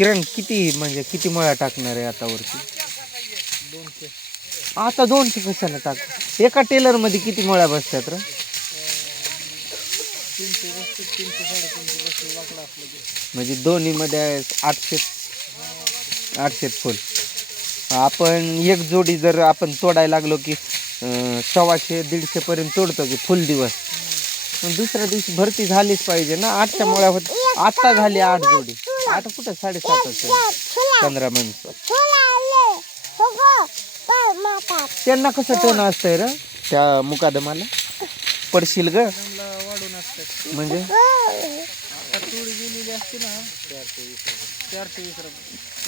किरण किती म्हणजे किती मळा टाकणार आहे आता वरती? दोनशे आता दोनशे कशाला टाक? एका टेलरमध्ये किती मळ्या बसतात रे? म्हणजे दोन्ही मध्ये आठशे आठशे फुल. आपण एक जोडी जर आपण तोडायला लागलो की सव्वाशे दीडशे पर्यंत तोडतो की फुल दिवस. दुसऱ्या दिवशी भरती झालीच पाहिजे ना. आठच्या मुळ्या होत आता झाली आठ जोडी. आठ कुठं साडेसातच आहे. पंधरा माणसं. त्यांना कसं टन असतंय र? त्या मुकादमाला? पडशील ग. म्हणजे? ना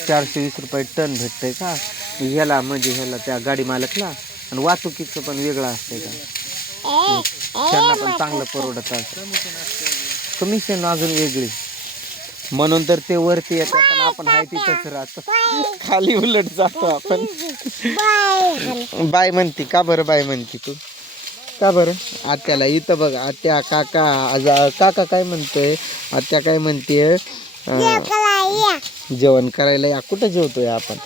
चारशे वीस रुपये टन भेटतंय का? ह्याला म्हणजे ह्याला त्या गाडी मालकला. आणि वाहतुकीचं पण वेगळं असतंय का? त्यांना पण चांगलं परवडत असतं. कमिशन अजून वेगळी. म्हणून तर ते वरती येतात आणि आपण हाय तिथंच राहतो. खाली उलट जातो आपण. बाय. म्हणती का बरं बाय म्हणती तू? का बरं? आत्याला इथं बघ आत्या काका आजा काका काय म्हणतोय? आत्या काय म्हणते जेवण करायला या. कुठं जेवतोय आपण?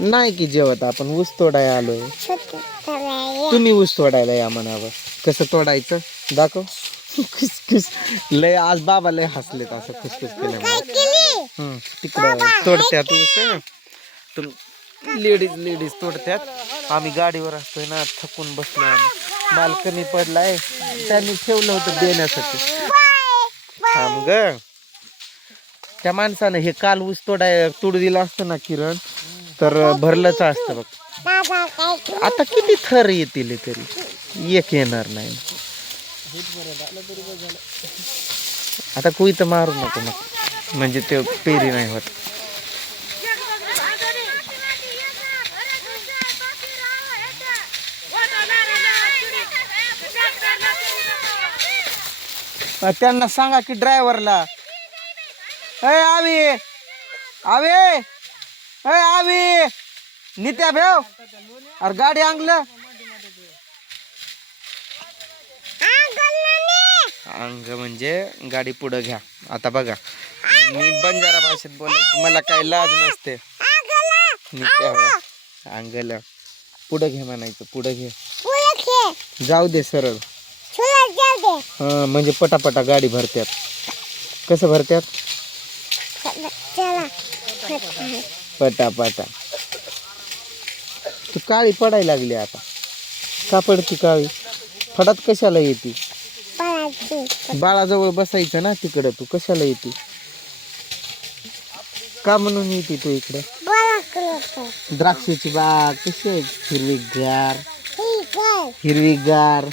नाही की जेवत आपण ऊस तोडायला आलोय तुम्ही ऊस तोडायला या म्हणावं. कसं तोडायचं? दाखव. खुसखुस. लय आज बाबा लय हसलेत असं खुसखुस हं, तिकडं तोडत्यात तुम लेडीज लेडीज तोडत्यात. आम्ही गाडीवर असतोय ना थकून बसलो आम्ही. बाल्कनी पडलाय. त्यांनी ठेवलं होतं देण्यासाठी. थांब ग. त्या माणसानं हे काल ऊस तोडाय तोडू दिलं असतं ना किरण? तर भरलंच असतं बघ. आता किती थर येतील तरी? एक येणार नाही. आता कुईत मारू नको मग. म्हणजे ते पेरी नाही होत. त्यांना सांगा की ड्रायव्हरला. अय आवी. आवे. अय आवी. नित्या भेव. अरे गाडी आणलं. अंग म्हणजे गाडी पुढं घ्या. आता बघा. मी बंजारा भाषेत बोलायचं मला काही लाज नसते. नित्या अंगल. पुढं घे म्हणायचं पुढं घे. जाऊ दे सरळ. हा म्हणजे पटापटा गाडी भरत्यात. कसं भरत्यात? पटापटा. तू काळी पडायला लागली आता. का पडती काळी. फडात कशाला येते? बाळाजवळ बसायचं ना तिकडं. तू कशाला येते? का म्हणून येते तू इकडं? द्राक्षाची बाग. कशी आहे हिरवीगार? हिरवीगार.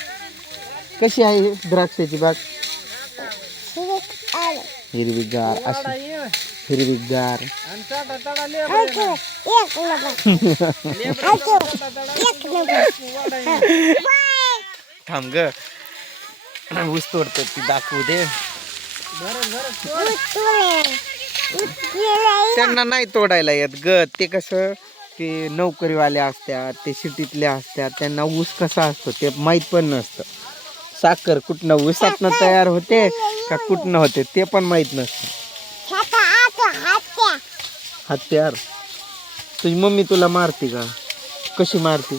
कशी आहे द्राक्षाची बाग? हिरवीगार अशी. हिरवीगार. थांब ग. ऊस तोडतो ती दाखवू दे. त्यांना नाही तोडायला येत ग. ते कसं ते नोकरीवाले असतात ते सिटीतले असतात त्यांना ऊस कसा असतो ते माहीत पण नसतं. साखर कुठनं ऊसातनं तयार होते का कुठनं होते ते पण माहीत नसतं. हत्यार. तुझी मम्मी तुला मारते का? कशी मारते?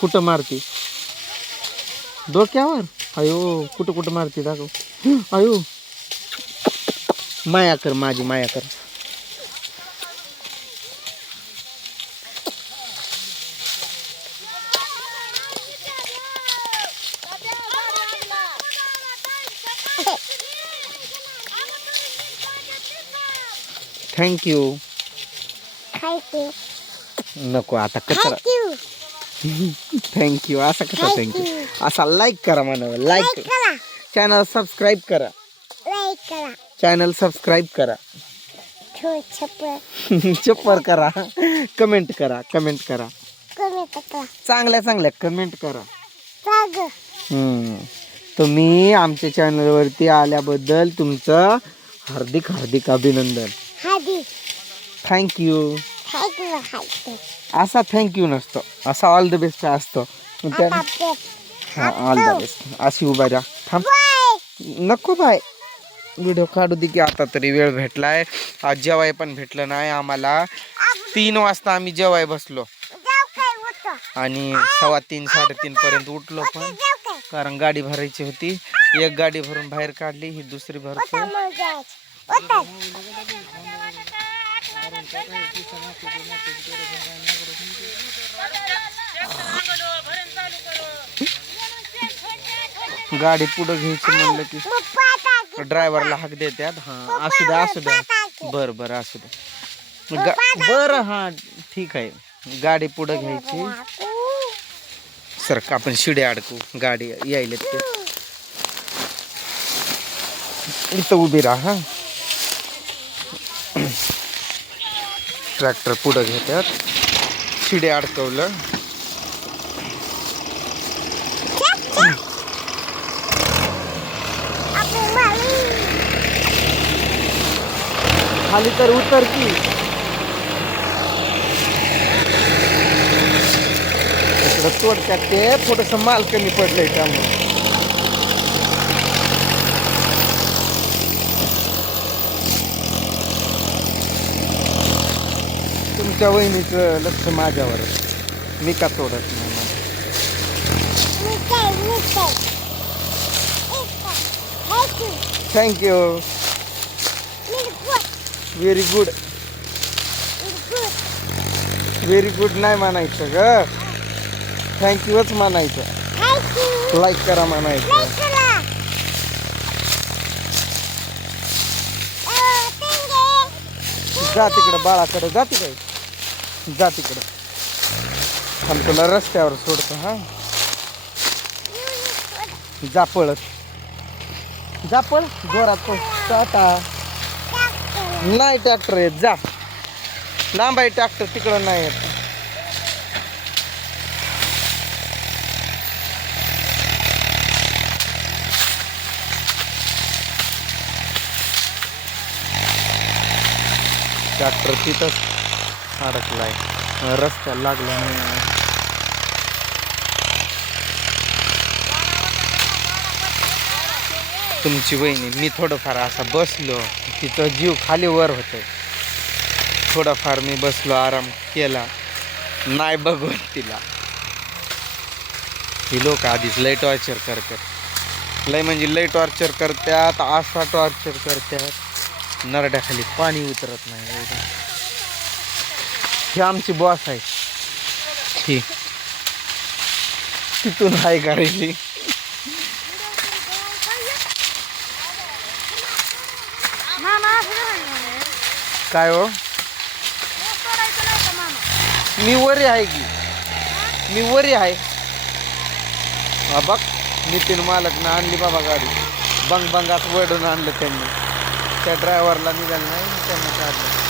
कुठं मारते? डोक्यावर अयो कुठं कुठं मारते दाखव. अयो. माया कर माझी माया कर. थँक्यू नको आता कचरा. थँक्यू असा कसा थँक्यू असा लाईक करा म्हणावं. लाईक चॅनल सबस्क्राईब करा. चॅनल सबस्क्राईब करा. चप्पर करा. कमेंट करा कमेंट करा. चांगल्या चांगल्या कमेंट करा. तुम्ही आमच्या चॅनलवरती आल्याबद्दल तुमचं हार्दिक हार्दिक अभिनंदन. थँक्यू असा थँक्यू नसतो. असा ऑल द बेस्ट असतो. हा ऑल द बेस्ट अशी उभा राहा. थांब. नको बाय. व्हिडिओ काढू दे की आता तरी वेळ भेटलाय. आज जेवाय पण भेटलं नाही आम्हाला. तीन वाजता आम्ही जेवाय बसलो. आणि सव्वा तीन साडेतीन पर्यंत उठलो पण. कारण गाडी भरायची होती. एक गाडी भरून बाहेर काढली ही दुसरी भरतो गाडी पुढं घ्यायची म्हणलं की ड्रायव्हरला हाक देतात हा असू द्या असू द्या. बर बर असू द्या. गा- बरं हा ठीक आहे. गाडी पुढं घ्यायची. सर आपण शिडे अडकू. गाडी यायला ते. इथं उभी राहा. ट्रॅक्टर पुढं घेतात. शिडे अडकवलं. खाली तर उतर की. इकडं तोडक्यात ते. थोडस माल कमी पडलंय त्यामुळे. तुमच्या वहिनीचं लक्ष माझ्यावर. मी का सोडत नाही thank you very good very good नाही म्हणायचं ग. थँक्यूच म्हणायचं. लाईक करा म्हणायचं. जा तिकडं बाळाकडे जा तिकडे. जा तिकडं. आणि तुला रस्त्यावर सोडतो हा. जा पळत. जा पळ जोरात पळ. टाटा नाही ट्रॅक्टर येत जा. लांब आहे ट्रॅक्टर तिकडं नाही येत. ट्रॅक्टर तिथंच. अडकलाय. रस्त्याला लागला नाही तुमची वहिनी मी थोडंफार असा बसलो. तिथं जीव खाली वर होतोय. थोडाफार मी बसलो आराम केला. नाही बघून तिला. ही लोक आधीच लय टॉर्चर करतात. लय म्हणजे लय टॉर्चर करतात असा टॉर्चर करतात. नरड्याखाली पाणी उतरत नाही एवढं. ही आमची बॉस आहे. ही तिथून हाय करायची काय हो? मी वरी आहे की. मी वरी आहे. हा बघ नितीन मालकनं आणली बाबा गाडी. बंग बंगात वडून आणलं त्यांनी. त्या ड्रायव्हरला निघालं नाही त्यांना काढलं.